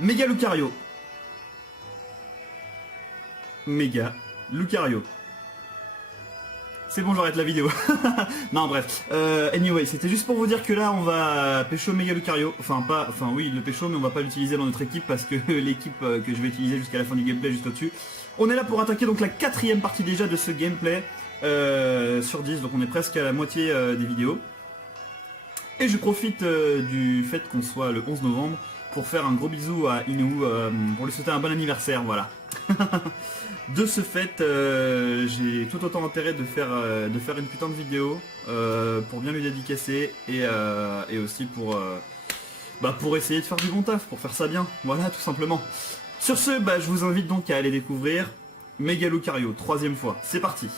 Méga Lucario. Méga Lucario. C'est bon, j'arrête la vidéo. Non, bref. Anyway, c'était juste pour vous dire que là, on va pécho Méga Lucario. Enfin, oui, le pécho, mais on va pas l'utiliser dans notre équipe parce que l'équipe que je vais utiliser jusqu'à la fin du gameplay, juste au-dessus. On est là pour attaquer donc la 4e partie déjà de ce gameplay sur 10. Donc on est presque à la moitié des vidéos. Et je profite du fait qu'on soit le 11 novembre pour faire un gros bisou à Inu, pour lui souhaiter un bon anniversaire, voilà. De ce fait, j'ai tout autant intérêt de faire une putain de vidéo pour bien lui dédicacer et aussi pour essayer de faire du bon taf, pour faire ça bien, voilà, tout simplement. Sur ce, je vous invite donc à aller découvrir Méga Lucario, 3e fois, c'est parti.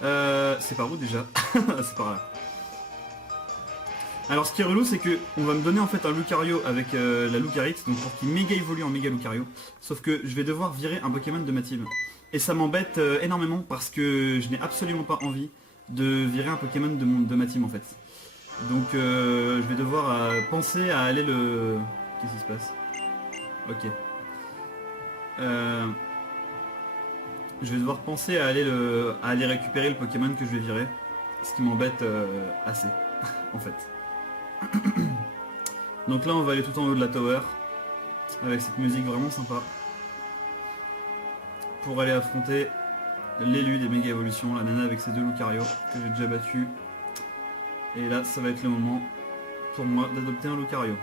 C'est par où déjà? C'est par là. Alors ce qui est relou, c'est que on va me donner en fait un Lucario avec la Lucarite, donc pour qu'il méga évolue en méga Lucario. Sauf que je vais devoir virer un Pokémon de ma team. Et ça m'embête énormément parce que je n'ai absolument pas envie de virer un Pokémon de ma team en fait. Donc je vais devoir penser à aller le... Qu'est-ce qui se passe? Ok. Je vais devoir penser à aller récupérer le Pokémon que je vais virer. Ce qui m'embête assez, en fait. Donc là on va aller tout en haut de la tower avec cette musique vraiment sympa pour aller affronter l'élu des méga évolutions, la nana avec ses 2 Lucario que j'ai déjà battu. Et là ça va être le moment pour moi d'adopter un Lucario.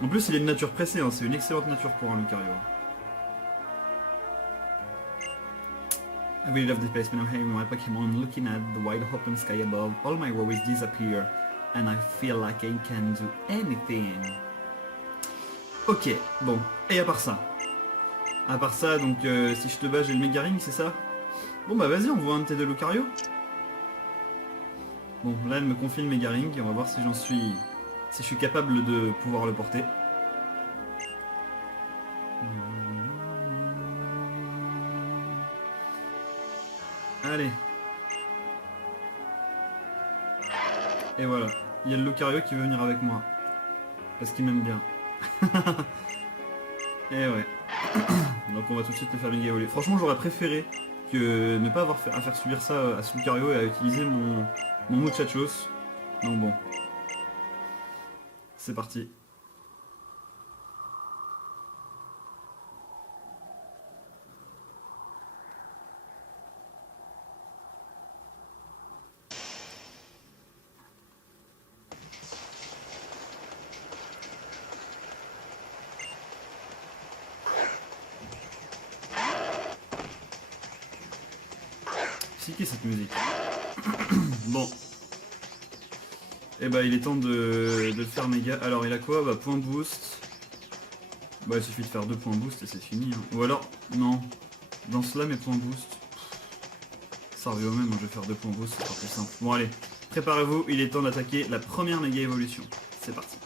En plus il est de nature pressée, hein, c'est une excellente nature pour un Lucario. I really love this place when I'm having my Pokemon, looking at the wide open sky above, all my worries disappear. And I feel like I can do anything. Ok, bon. Et à part ça, donc si je te bats, j'ai le Mega Ring, c'est ça? Bon bah vas-y, on voit un de tes 2 Lucario. Bon, là elle me confie le Mega Ring et on va voir si si je suis capable de pouvoir le porter. Allez. Et voilà, il y a le Lucario qui veut venir avec moi. Parce qu'il m'aime bien. Et ouais. Donc on va tout de suite le faire méga évoluer. Franchement j'aurais préféré que ne pas avoir à faire subir ça à ce Lucario et à utiliser mon Muchachos. Donc bon. C'est parti. C'est qui cette musique? Bon. Et bah il est temps de le faire méga. Alors il a quoi? Bah point boost. Bah il suffit de faire 2 points boost et c'est fini. Hein. Ou alors, non. Dans cela mes points boost. Ça revient au même, je vais faire 2 points boost, c'est pas plus simple. Bon allez, préparez-vous, il est temps d'attaquer la première méga évolution. C'est parti.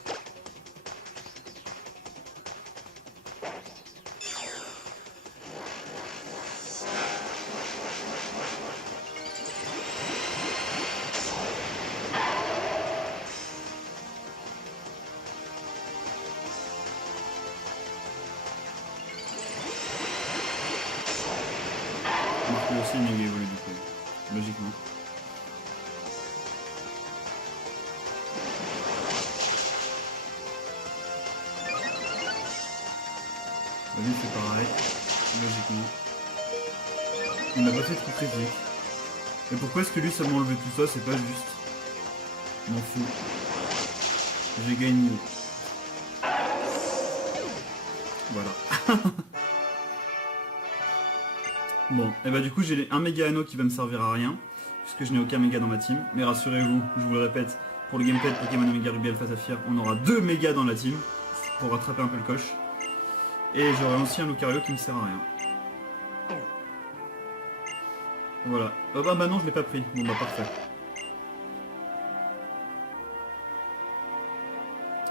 Marque aussi une méga évolue du coup, logiquement. Lui c'est pareil, logiquement. Il n'a pas fait de coup critique. Mais pourquoi est-ce que lui seulement levé tout ça, c'est pas juste? M'en fous. J'ai gagné. Voilà. Bon, et bah du coup j'ai un méga anneau qui va me servir à rien, puisque je n'ai aucun méga dans ma team. Mais rassurez-vous, je vous le répète, pour le gameplay de Pokémon Omega Ruby Alpha Saphir, on aura 2 mégas dans la team, pour rattraper un peu le coche. Et j'aurai aussi un Lucario qui ne sert à rien. Voilà. Oh bah non, je l'ai pas pris. Bon bah parfait.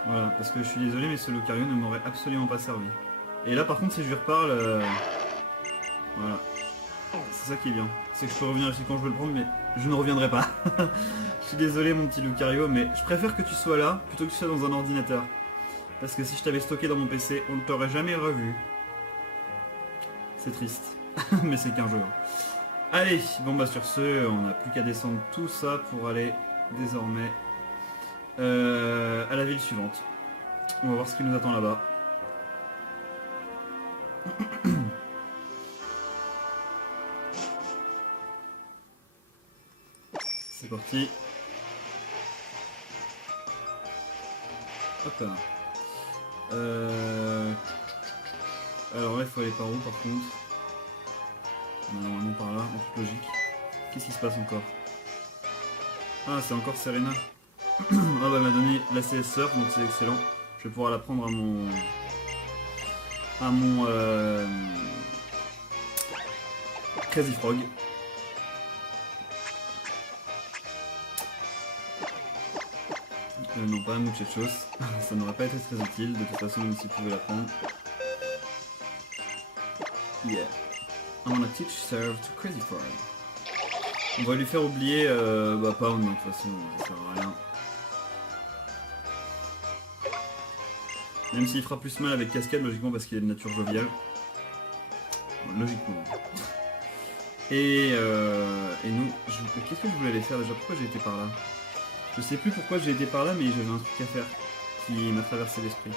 Voilà, parce que je suis désolé, mais ce Lucario ne m'aurait absolument pas servi. Et là par contre, si je lui reparle... Voilà. C'est ça qui est bien. C'est que je peux revenir ici quand je veux le prendre, mais je ne reviendrai pas. Je suis désolé mon petit Lucario, mais je préfère que tu sois là, plutôt que tu sois dans un ordinateur. Parce que si je t'avais stocké dans mon PC, on ne t'aurait jamais revu. C'est triste. Mais c'est qu'un jeu. Allez, bon bah sur ce, on n'a plus qu'à descendre tout ça pour aller désormais à la ville suivante. On va voir ce qui nous attend là-bas. C'est parti. Hop là. Alors là, il faut aller par où par contre? Normalement par là, en toute logique. Qu'est-ce qui se passe encore? Ah, c'est encore Serena. Ah bah, elle m'a donné la CS Surf, donc c'est excellent. Je vais pouvoir la prendre à mon... Crazy Frog. Non, pas un Muchachos. Ça n'aurait pas été très utile, de toute façon, même si je pouvais la prendre. Yeah. I wanna teach serve to Crazy Frog. On va lui faire oublier Pound, de toute façon, ça sert à rien. Même s'il fera plus mal avec Cascade, logiquement, parce qu'il est de nature joviale. Logiquement. Et nous, qu'est-ce que je voulais aller faire déjà? Pourquoi j'ai été par là? Je sais plus pourquoi j'ai été par là, mais j'avais un truc à faire qui m'a traversé l'esprit.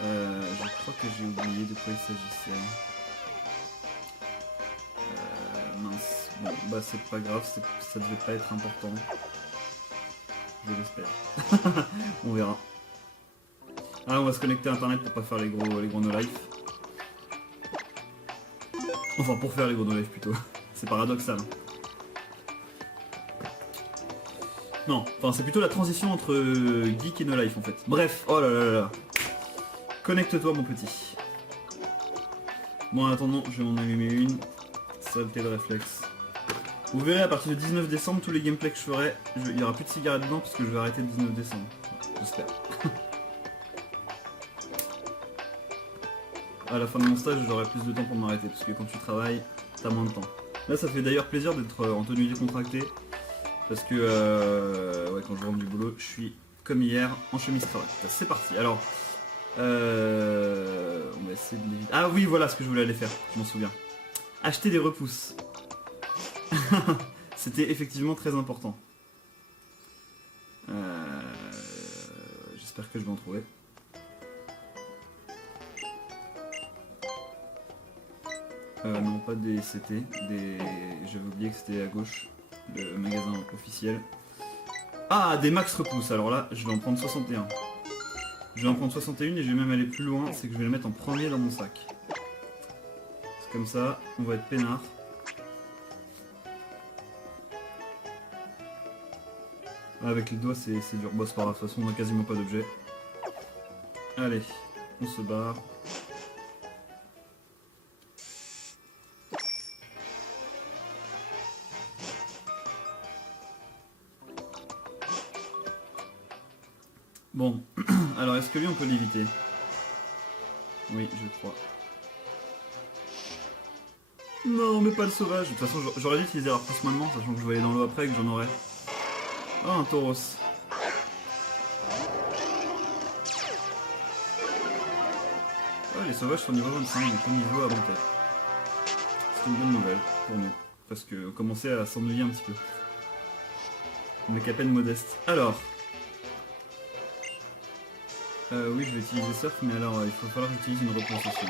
Je crois que j'ai oublié de quoi il s'agissait. Mince. Bon, bah c'est pas grave, ça devait pas être important. Je l'espère. On verra. Ah, on va se connecter à internet pour pas faire les gros no-life. Enfin, pour faire les gros no-life plutôt. C'est paradoxal. Non, enfin c'est plutôt la transition entre geek et no-life en fait. Bref, oh là là là. Connecte-toi mon petit. Bon en attendant, je vais m'en allumer une. Saleté de réflexe. Vous verrez à partir du 19 décembre, tous les gameplays que je ferai, il n'y aura plus de cigarettes dedans parce que je vais arrêter le 19 décembre. J'espère. À la fin de mon stage, j'aurai plus de temps pour m'arrêter parce que quand tu travailles, t'as moins de temps. Là ça fait d'ailleurs plaisir d'être en tenue décontractée. Parce que ouais, quand je rentre du boulot, je suis comme hier en chemise cravate. C'est parti. Alors, on va essayer de l'éviter. Ah oui, voilà ce que je voulais aller faire. Je m'en souviens. Acheter des repousses. C'était effectivement très important. J'espère que je vais en trouver. Non, pas des CT. J'avais oublié que c'était à gauche. Le magasin officiel. Ah, des max repousses. Alors là, je vais en prendre 61. Je vais en prendre 61 et je vais même aller plus loin. C'est que je vais le mettre en premier dans mon sac. C'est comme ça, on va être peinard. Avec les doigts, c'est dur. Bon, c'est pas grave, de toute façon, on n'a quasiment pas d'objet. Allez, on se barre. Bon, alors est-ce que lui on peut l'éviter? Oui, je crois. Non, mais pas le sauvage. De toute façon, j'aurais dû utiliser la repousse maintenant, sachant que je vais aller dans l'eau après et que j'en aurai. Oh, un tauros. Ouais, les sauvages sont niveau 25, donc au niveau avant tête. C'est une bonne nouvelle pour nous, parce que commencer à s'ennuyer un petit peu. On est qu'à peine modeste. Alors. Oui, je vais utiliser surf, mais alors il faut falloir que j'utilise une repousse aussi.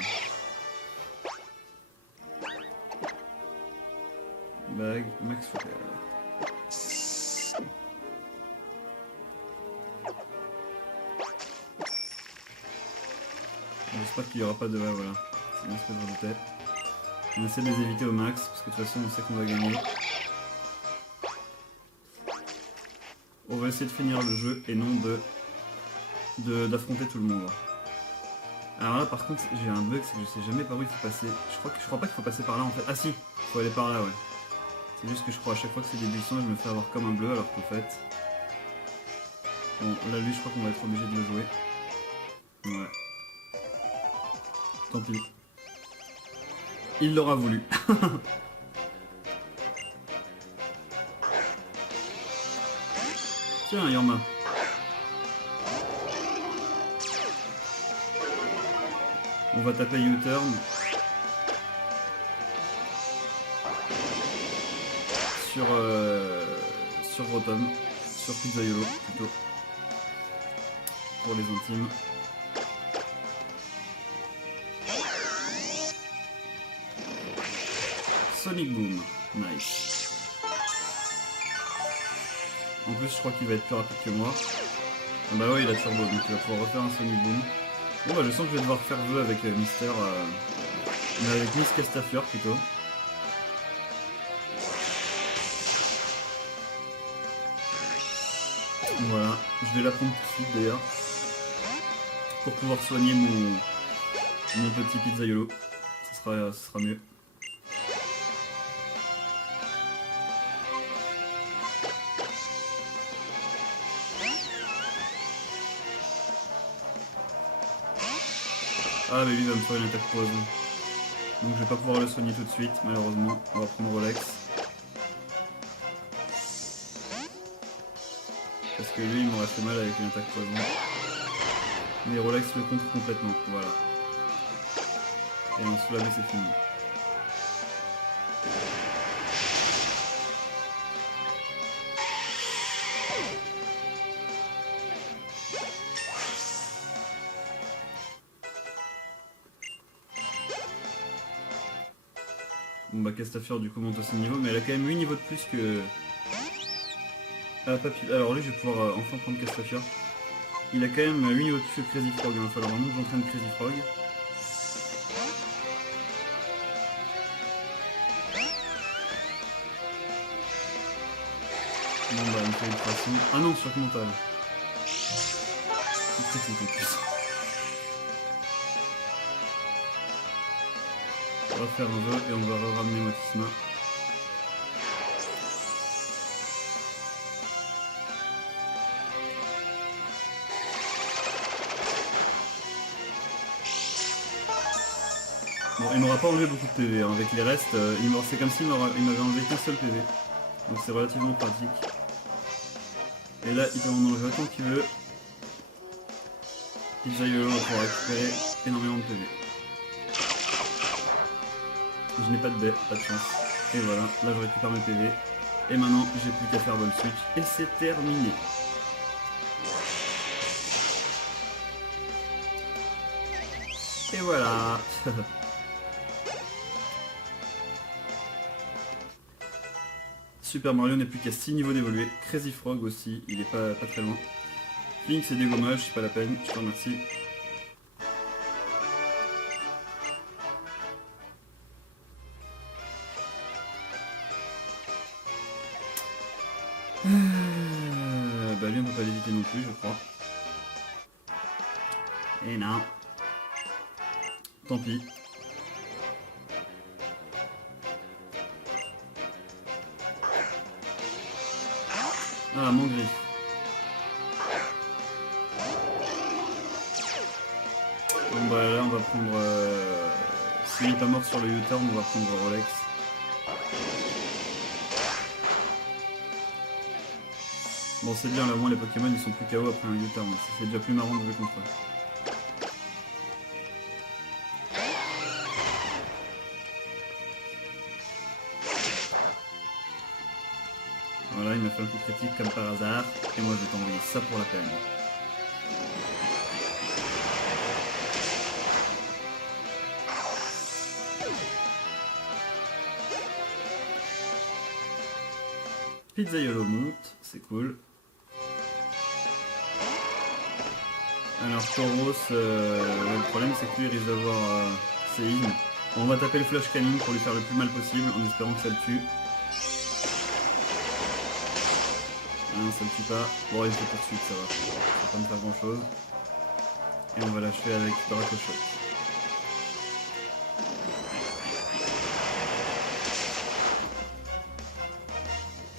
Bag, max super. J'espère qu'il n'y aura pas de... Ouais, voilà. C'est une espèce de tête. On essaie de les éviter au max, parce que de toute façon on sait qu'on va gagner. On va essayer de finir le jeu et non d'affronter tout le monde. Alors là par contre j'ai un bug, c'est que je sais jamais par où il faut passer. Je crois pas qu'il faut passer par là en fait. Ah si, il faut aller par là, ouais. C'est juste que je crois à chaque fois que c'est des buissons, je me fais avoir comme un bleu alors qu'en fait... Bon là lui je crois qu'on va être obligé de le jouer. Ouais. Tant pis. Il l'aura voulu. Tiens, Yorma. On va taper U-turn. Sur Rotom. Sur Pizzaiolo plutôt. Pour les intimes. Sonic Boom. Nice. En plus, je crois qu'il va être plus rapide que moi. Ah bah ouais, il a turbo, donc il va pouvoir refaire un Sonic Boom. Bon bah je sens que je vais devoir faire vœu avec Mister... mais avec Miss Castafiore plutôt. Voilà, je vais la prendre tout de suite d'ailleurs. Pour pouvoir soigner mon petit Pizzaiolo. Ce sera mieux. Ah mais lui va me faire une attaque poison. Donc je vais pas pouvoir le soigner tout de suite malheureusement. On va prendre Rolex. Parce que lui il m'aurait fait mal avec une attaque poison. Mais Rolex le contre complètement, voilà. Et on se lave et c'est fini. Bon bah Castafiore du coup monte à ce niveau, mais elle a quand même 8 niveaux de plus que... Ah, Papy... Alors lui je vais pouvoir enfin prendre Castafiore. Il a quand même 8 niveaux de plus que Crazy Frog, il va falloir vraiment que j'entraîne Crazy Frog. Bon bah il me fait une façon... Ah non, choc mental. C'est critique en plus. On va faire un vœu et on va ramener Motisma. Bon, il m'aura pas enlevé beaucoup de PV, hein. Avec les restes, c'est comme s'il m'avait enlevé qu'un seul PV. Donc c'est relativement pratique. Et là, il peut en enlever autant qu'il veut. Pizzaiolo va pouvoir récupérer énormément de PV. Je n'ai pas de baie, pas de chance. Et voilà, là je récupère mes PV. Et maintenant, j'ai plus qu'à faire Ball Switch. Et c'est terminé. Et voilà. Super Mario n'est plus qu'à 6 niveaux d'évoluer. Crazy Frog aussi, il est pas très loin. Link c'est dégommage, c'est pas la peine, je te remercie. Bah lui on peut pas l'éviter non plus je crois. Et non. Tant pis. Ah mon griffe. Bon bah là on va prendre... S'il n'est pas mort sur le U-turn, on va prendre Rolex. Bon c'est bien, là au moins les Pokémon ils sont plus KO après un U-turn, c'est déjà plus marrant de jouer contre eux. Voilà, il m'a fait un coup critique comme par hasard, et moi je vais t'envoyer ça pour la peine. Pizzaiolo monte, c'est cool. Alors Tauros, le problème c'est que lui il risque d'avoir séisme. On va taper le flash canine pour lui faire le plus mal possible en espérant que ça le tue. Ah non, ça le tue pas. Bon, il fait tout de suite, ça va. Ça va pas me faire grand chose. Et on va l'achever avec Dracoshot.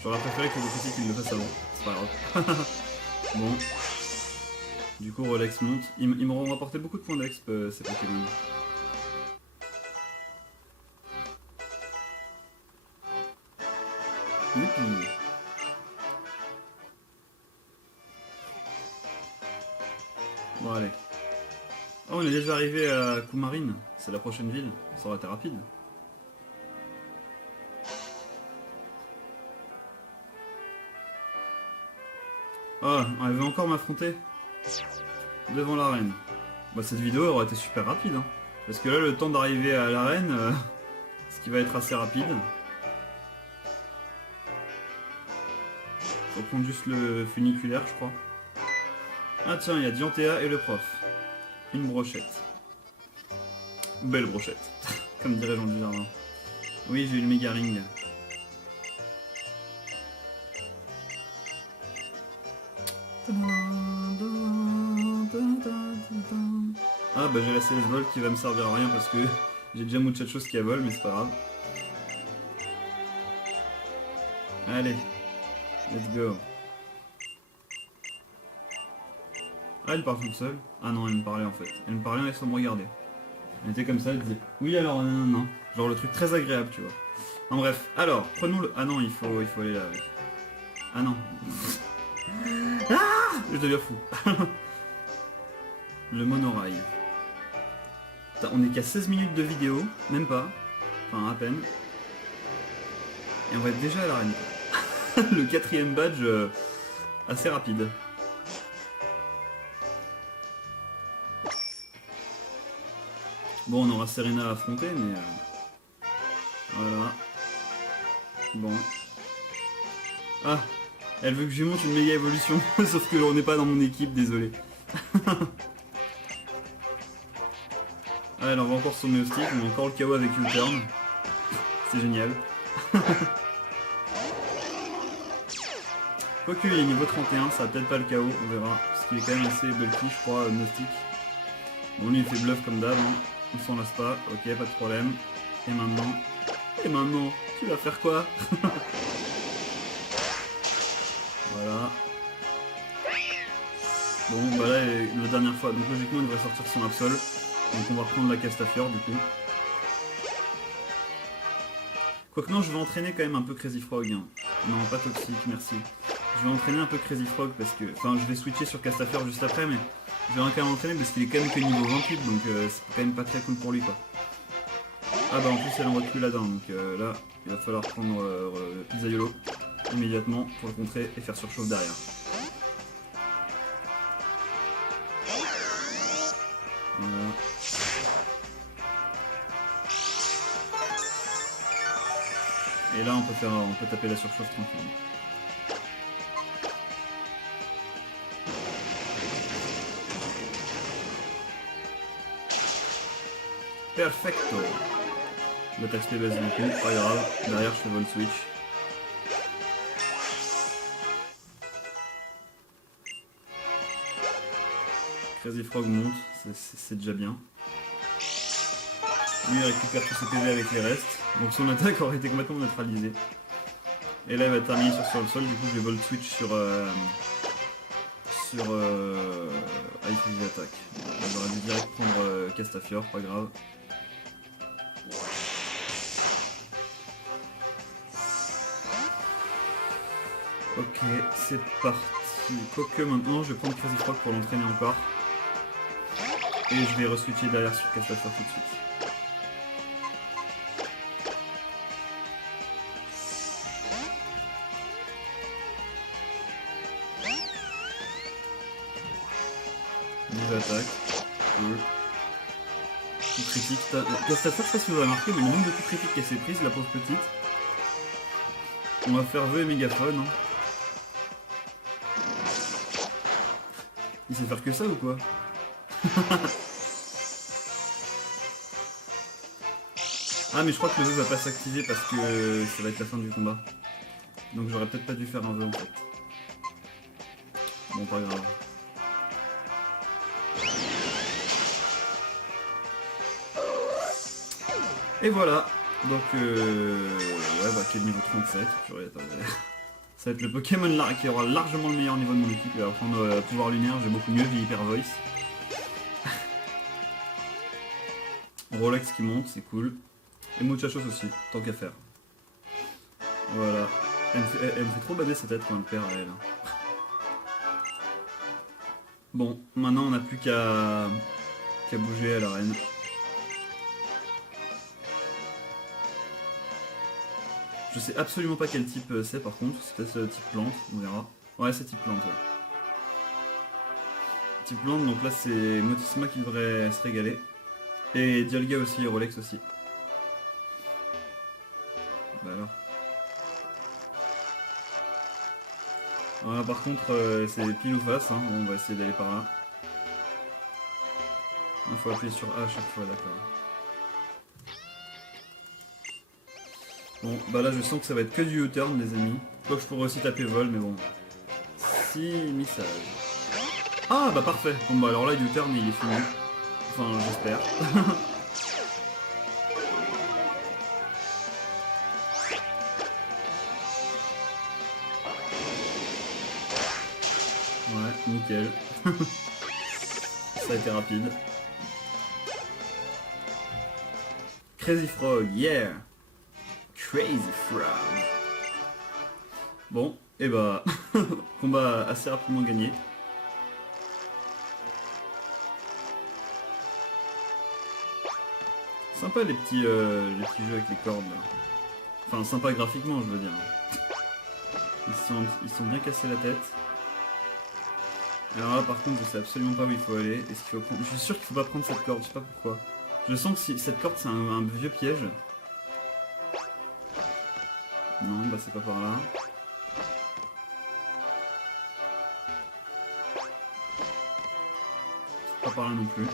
J'aurais préféré que le petit qu'il le fasse avant. C'est pas grave. Bon. Du coup, Rolex monte. Ils m'auront rapporté beaucoup de points d'exp, ces Pokémon. Youpi. Bon, allez. Oh, on est déjà arrivé à Coumarine, c'est la prochaine ville, ça aurait été rapide. Oh, elle veut encore m'affronter devant l'arène. Bah cette vidéo aurait été super rapide, hein. Parce que là le temps d'arriver à l'arène, ce qui va être assez rapide. Faut prendre juste le funiculaire je crois. Ah tiens, il y a Diantea et le prof. Une brochette. Belle brochette, comme dirait Jean Dujardin. Oui, j'ai eu le méga ring. Ah bah j'ai la CS Vol qui va me servir à rien parce que j'ai déjà mucha de choses qui a vol, mais c'est pas grave. Allez, let's go. Ah, elle parle toute seule. Ah non, elle me parlait en fait. Elle me parlait sans me regarder. Elle était comme ça, elle disait oui alors non. Genre le truc très agréable, tu vois. En bref, alors, prenons le... Ah non, il faut aller là. Oui. Ah non. Ah, je deviens fou. Le monorail. Putain, on est qu'à 16 minutes de vidéo, même pas. Enfin, à peine. Et on va être déjà à l'arène. Le 4ème badge, assez rapide. Bon, on aura Serena à affronter, mais... Voilà. Bon. Ah, elle veut que je lui monte une méga évolution, sauf que on n'est pas dans mon équipe, désolé. Ah, elle envoie encore son Meowstic, on a encore le KO avec U-Turn. C'est génial. Quoique il est niveau 31, ça va peut-être pas le KO, on verra. Parce qu'il est quand même assez bulky, je crois, Meowstic. Bon, lui il fait bluff comme d'hab, hein. On s'en lasse pas, ok, pas de problème. Et maintenant, tu vas faire quoi? Voilà. Bon, bah là, la dernière fois, donc logiquement il devrait sortir son Absol. Donc on va reprendre la Castafiore du coup. Quoique non, je vais entraîner quand même un peu Crazy Frog. Hein. Non, pas toxique, merci. Je vais entraîner un peu Crazy Frog parce que... Enfin, je vais switcher sur Castafiore juste après, mais... Je vais quand même entraîner parce qu'il est quand même que niveau 28, donc c'est quand même pas très cool pour lui, quoi. Ah bah en plus elle envoie plus là-dedans, donc là, il va falloir prendre Pizzaiolo immédiatement pour le contrer et faire surchauffe derrière. Voilà. Et là on peut taper la surchauffe tranquillement. Perfecto. L'attaque SP base du coup, pas grave. Derrière je fais vol switch. Crazy Frog monte, c'est déjà bien. Lui il récupère tous ses PV avec les restes. Donc son attaque aurait été complètement neutralisée. Et là il va terminer sur le sol, du coup je vais vol switch sur High Freeze Attack. J'aurais dû direct prendre Castafiore, pas grave. Ok, c'est parti. Quoique maintenant je vais prendre Crazy Frog pour l'entraîner encore. Et je vais re-switcher derrière sur Castafiore tout de suite. Vive attaque. Coup critique. Castafiore, je sais pas si vous avez remarqué, mais le nombre de coups critiques qu'elle s'est prise, la pauvre petite. On va faire vœu et mégaphone. Hein. Il sait faire que ça ou quoi? Ah mais je crois que le vœu va pas s'activer parce que ça va être la fin du combat. Donc j'aurais peut-être pas dû faire un vœu en fait. Bon pas grave. Et voilà. Donc ouais bah quel niveau 37. Purée, attends, ça va être le Pokémon là qui aura largement le meilleur niveau de mon équipe. Il va prendre pouvoir lunaire, j'ai beaucoup mieux, j'ai Hyper Voice. Rolex qui monte, c'est cool. Et Muchachos aussi, tant qu'à faire. Voilà. Elle me fait trop bader sa tête quand elle perd à elle. Bon, maintenant on n'a plus qu'à qui a bougé à l'arène. Je sais absolument pas quel type c'est par contre, c'est peut-être le type plante, on verra. Ouais, c'est type plante, ouais. Type plante, donc là c'est Motisma qui devrait se régaler. Et Dialga aussi, et Rolex aussi. Bah alors. Voilà, par contre, c'est pile ou face, hein. Bon, on va essayer d'aller par là. Il faut appuyer sur A à chaque fois, d'accord. Bon, bah là je sens que ça va être que du U-turn les amis. Quoique je pourrais aussi taper vol, mais bon. Si, message. Ah bah parfait. Bon bah alors là U-turn il est fini. Enfin j'espère. Ouais, nickel. Ça a été rapide. Crazy Frog, yeah! Crazy Frog. Bon, et bah, combat assez rapidement gagné. Sympa les petits jeux avec les cordes là. Enfin, sympa graphiquement, je veux dire. Ils sont bien cassés la tête. Alors là, par contre, je sais absolument pas où il faut aller. Est-ce qu'il faut prendre... Je suis sûr qu'il faut pas prendre cette corde, je sais pas pourquoi. Je sens que si cette corde c'est un vieux piège. Non, bah c'est pas par là. C'est pas par là non plus.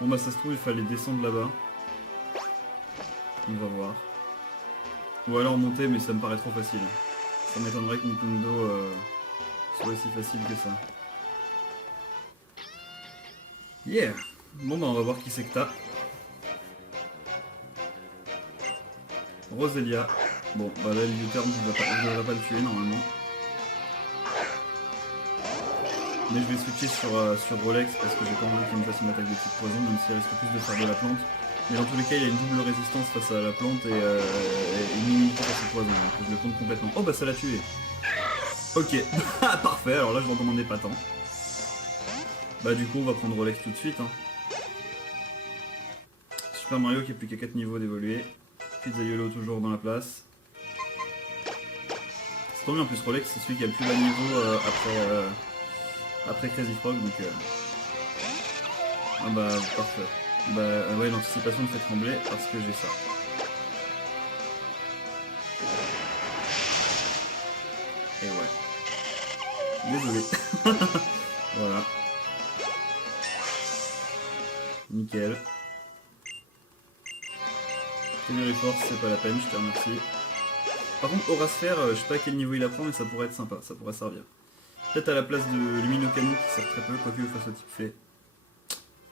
Bon bah ça se trouve il fallait descendre là-bas. On va voir. Ou alors monter, mais ça me paraît trop facile. Ça m'étonnerait que Nintendo soit aussi facile que ça. Yeah. Bon bah on va voir qui c'est que t'as. Roselia. Bon bah là le U-turn je devrais pas le tuer normalement. Mais je vais switcher sur Rolex parce que j'ai pas envie qu'il me fasse une attaque de type poison, même si elle risque plus de faire de la plante. Mais dans tous les cas il y a une double résistance face à la plante et une immunité face au poison, donc je le compte complètement. Oh bah ça l'a tué. Ok, parfait, alors là je m'en demandais pas tant. Bah du coup on va prendre Rolex tout de suite. Hein. Super Mario qui a plus qu'à 4 niveaux d'évoluer. Pizzaiolo toujours dans la place. C'est tombé en plus Rolex, c'est celui qui a le plus bas niveau après Crazy Frog, donc ah bah parfait. Bah ouais, l'anticipation me fait trembler parce que j'ai ça. Et ouais. Désolé. Voilà. Nickel. Tenir les forces, c'est pas la peine, je te remercie. Par contre, Aura Sphère, je sais pas à quel niveau il apprend, mais ça pourrait être sympa, ça pourrait servir. Peut-être à la place de Lumino Canon qui sert très peu, quoique face au type fée.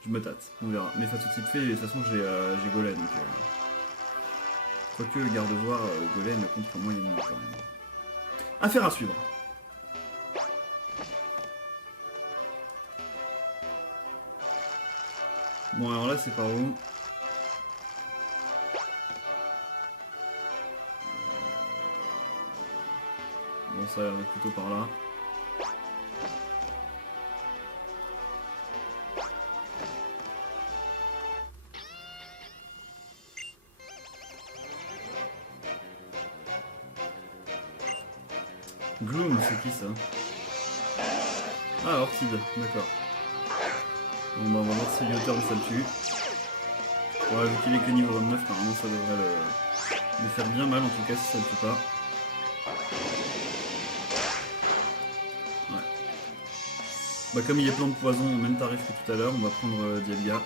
Je me tâte, on verra. Mais face au type fée, de toute façon j'ai Golem, donc... Quoique, garde-voir, Golem contre moi, il y a une quand même. Affaire à suivre. Bon alors là c'est par où? Bon ça a l'air d'être plutôt par là. Gloom, c'est qui ça? Ah, Orchid, d'accord. Bon bah on va voir si U-turn ça le tue. Ouais, vu qu'il est que niveau 29, normalement ça devrait le faire bien mal en tout cas si ça le tue pas. Ouais. Bah comme il est plein de poison au même tarif que tout à l'heure, on va prendre Dialga.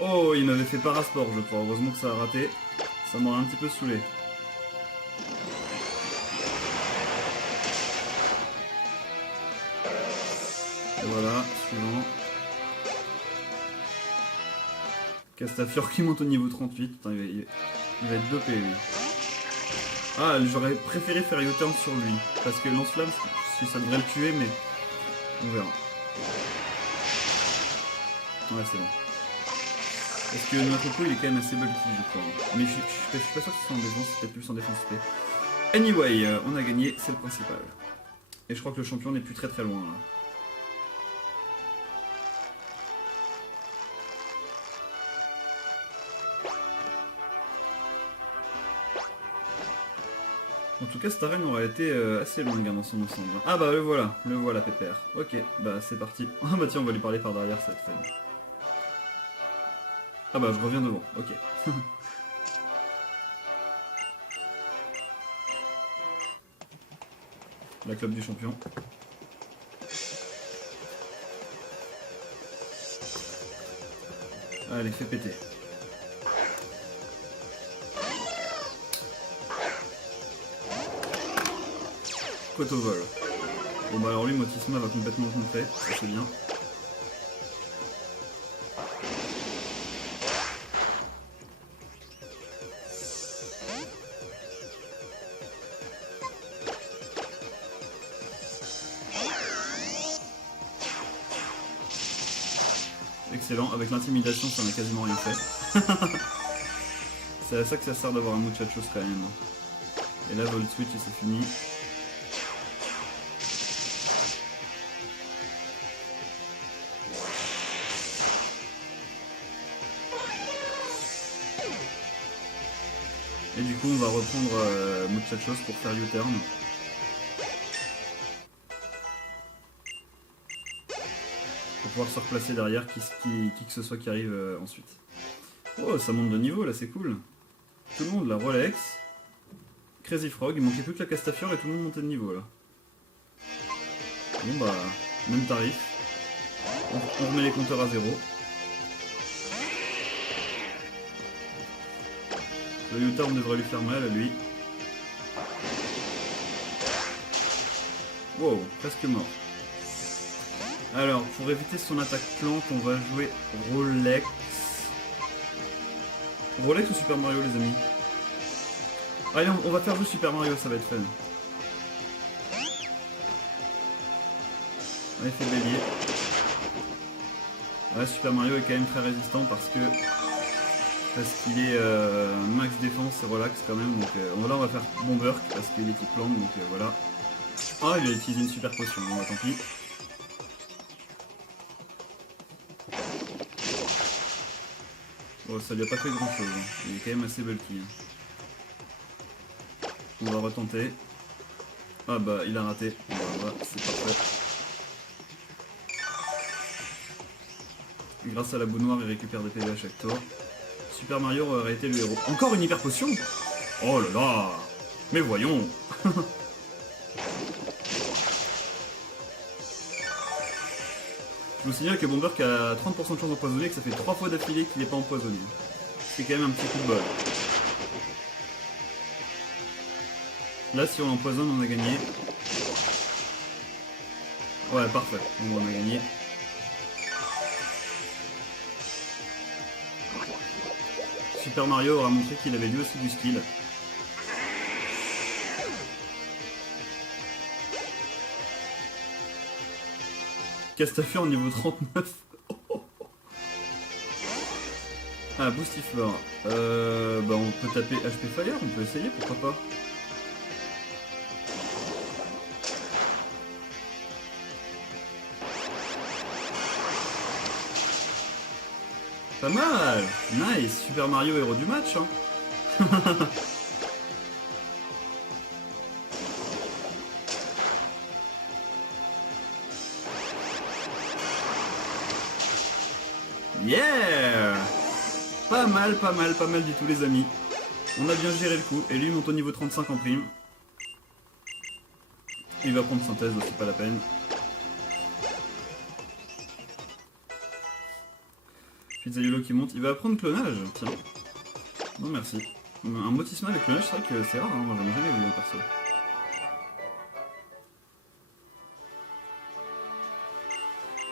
Oh, il m'avait fait parasport je crois, heureusement que ça a raté. Ça m'aurait un petit peu saoulé. Et voilà, suivant. Castafiore qui monte au niveau 38. Putain, il va être dopé lui. Ah, j'aurais préféré faire U-turn sur lui. Parce que lance-flamme, si ça devrait le tuer, mais on verra. Ouais, c'est bon. Parce que notre coup il est quand même assez bulky, je crois. Mais je suis pas sûr que c'est en défense, c'est peut-être plus en défense. Anyway, on a gagné, c'est le principal. Et je crois que le champion n'est plus très loin là. En tout cas, cette arène aura été assez longue hein, dans son ensemble. Ah bah le voilà Pépère. Ok, bah c'est parti. Ah bah tiens, on va lui parler par derrière, ça va être fun. Ah bah je reviens devant, ok. La club du champion. Allez, fais péter. Côte au vol. Bon bah alors lui, Motisma va complètement contrer, ça c'est bien. Excellent, avec l'intimidation ça n'a quasiment rien fait. C'est à ça que ça sert d'avoir un muchachos quand même. Et là, Volt Switch et c'est fini. Et du coup on va reprendre muchachos pour faire U-turn. Pour pouvoir se replacer derrière qui que ce soit qui arrive ensuite. Oh, ça monte de niveau là, c'est cool. Tout le monde là, Rolex, Crazy Frog, il manquait plus que la Castafiore et tout le monde montait de niveau là. Bon bah, même tarif. On remet les compteurs à zéro. Le U-turn devrait lui faire mal à lui. Wow, presque mort. Alors, pour éviter son attaque plante, on va jouer Rolex. Rolex ou Super Mario, les amis? Allez, on va faire jouer Super Mario, ça va être fun. Allez, fait bélier. Ouais, Super Mario est quand même très résistant parce qu'il est max défense et relax quand même. Donc là, on va faire Bomber parce qu'il est type plante, donc voilà. Ah, il a utilisé une super potion, bon bah tant pis. Bon, ça lui a pas fait grand chose, hein. Il est quand même assez bulky. Hein. On va retenter. Ah bah, il a raté. Voilà, c'est parfait. Grâce à la boue noire, il récupère des PV à chaque tour. Super Mario aurait été le héros. Encore une hyper potion? Oh là là! Mais voyons! Je vous signale que Bomber a 30% de chance d'empoisonner et que ça fait 3 fois d'affilée qu'il n'est pas empoisonné. C'est quand même un petit coup de bol. Là, si on l'empoisonne, on a gagné. Ouais, parfait. Bon, on a gagné. Super Mario aura montré qu'il avait lui aussi du skill. Castafiore niveau 39. Ah, Boostiflore. Bah on peut taper HP Fire, on peut essayer, pourquoi pas. Pas mal. Nice. Super Mario héros du match. Hein. Yeah. Pas mal, pas mal, pas mal du tout les amis. On a bien géré le coup. Et lui monte au niveau 35 en prime. Il va prendre synthèse, c'est pas la peine. Pizzaiolo qui monte. Il va apprendre clonage. Tiens. Non merci. Un Motisma avec clonage, c'est vrai que c'est rare, hein. Moi j'en ai jamais vu un perso.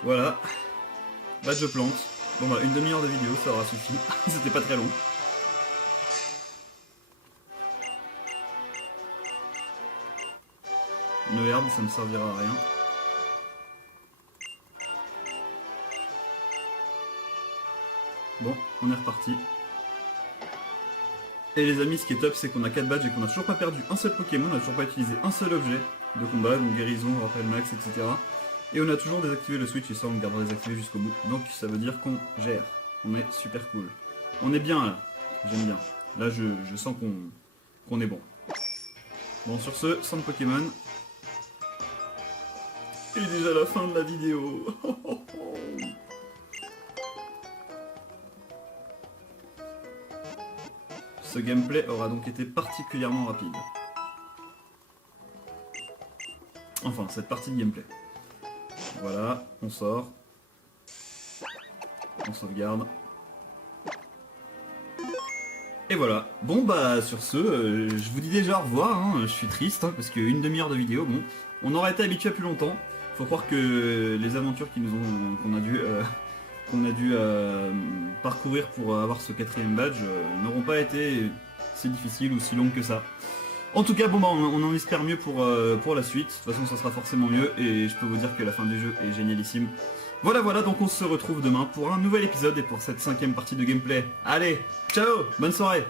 Voilà. Badge plante. Bon bah une demi-heure de vidéo, ça aura suffi. C'était pas très long. Une herbe, ça ne servira à rien. Bon, on est reparti. Et les amis, ce qui est top, c'est qu'on a 4 badges et qu'on a toujours pas perdu un seul Pokémon, on a toujours pas utilisé un seul objet. de combat, donc guérison, rappel max, etc. Et on a toujours désactivé le switch et ça on le gardera désactivé jusqu'au bout. Donc ça veut dire qu'on gère. On est super cool. On est bien là. J'aime bien. Là je sens qu'on est bon. Bon sur ce, centre Pokémon. Et déjà la fin de la vidéo. Ce gameplay aura donc été particulièrement rapide. Enfin, cette partie de gameplay. Voilà, on sort. On sauvegarde. Et voilà. Bon bah sur ce, je vous dis déjà au revoir, hein. Je suis triste, hein, parce qu'une demi-heure de vidéo, bon, on aurait été habitué à plus longtemps. Faut croire que les aventures qu'on a dû parcourir pour avoir ce 4ème badge n'auront pas été si difficiles ou si longues que ça. En tout cas, bon bah on en espère mieux pour la suite. De toute façon, ça sera forcément mieux et je peux vous dire que la fin du jeu est génialissime. Voilà, donc on se retrouve demain pour un nouvel épisode et pour cette 5ème partie de gameplay. Allez, ciao, bonne soirée.